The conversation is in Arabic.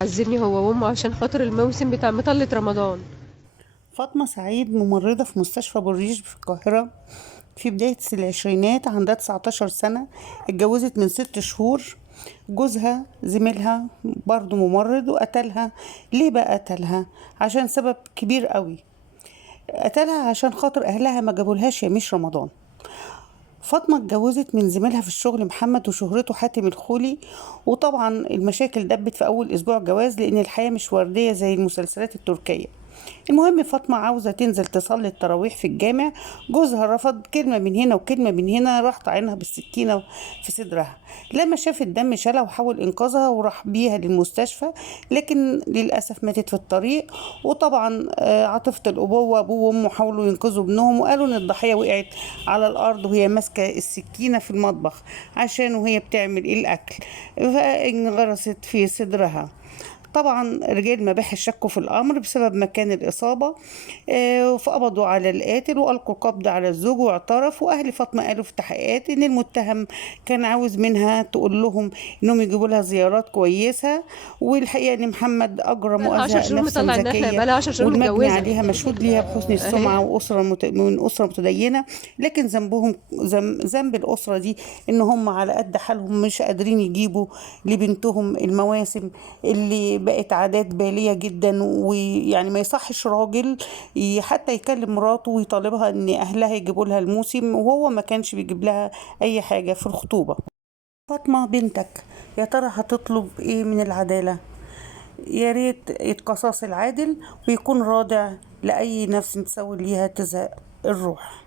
عذبني هو وامه عشان خاطر الموسم بتاع مطلة رمضان. فاطمة سعيد ممرضة في مستشفى بالريش في القاهرة في بداية العشرينات، عندها 19 سنة. اتجوزت من 6 شهور. جوزها زميلها برضو ممرض وقتلها. ليه بقى قتلها؟ عشان سبب كبير قوي. قتلها عشان خاطر أهلها ما جابولهاش يميش رمضان. فاطمة اتجوزت من زميلها في الشغل محمد وشهرته حاتم الخولي، وطبعا المشاكل دبت في أول أسبوع جواز لأن الحياة مش وردية زي المسلسلات التركية. المهم فاطمة عاوزة تنزل تصلي التراويح في الجامع. جوزها رفض، كلمة من هنا وكلمة من هنا، راح طعنها بالسكينة في صدرها. لما شاف الدم شالها وحاول إنقاذها وراح بيها للمستشفى، لكن للأسف ماتت في الطريق. وطبعا عاطفة الأبوة، أبوه وأمه حاولوا ينقذوا ابنهم وقالوا إن الضحية وقعت على الأرض وهي ماسكة السكينة في المطبخ عشان وهي بتعمل الأكل فانغرست في صدرها. طبعا رجال المباحث شكوا في الأمر بسبب مكان الإصابة، فقبضوا على القاتل وألقوا القبض على الزوج واعترف. وأهل فاطمة قالوا في تحقيقات إن المتهم كان عاوز منها تقول لهم إنهم يجيبوا لها زيارات كويسة، والحقيقة إن محمد أجرم بقالها 10 وأذى شهور نفسا مطلع النخلة، ذكية بقالها 10 شهور والمجني متجوزة عليها مشهود ليها بحسن اهي. السمعة وأسرة من أسرة متدينة. لكن ذنبهم ذنب الأسرة دي إن هم على قد حالهم مش قادرين يجيبوا لبنتهم المواسم اللي بقت عادات بالية جدا. ويعني ما يصحش راجل حتى يكلم مراته ويطالبها ان اهلها يجيبوا لها الموسم وهو ما كانش بيجيب لها اي حاجة في الخطوبة. فاطمة بنتك يا ترى هتطلب ايه من العدالة؟ يا ريت القصاص العادل ويكون رادع لأي نفس تسوي ليها تزهق الروح.